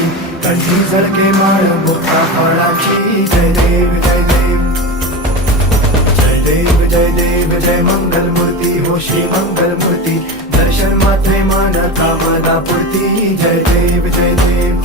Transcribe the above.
फुलाची, कंठी झळके माळ मुक्ता फळाची. जय देव जय देव जय देव जय देव जय मंगल मूर्ती हो श्री मंगल मूर्ती. दर्शन मात्रे मन कामना पूर्ती. जय देव जय देव.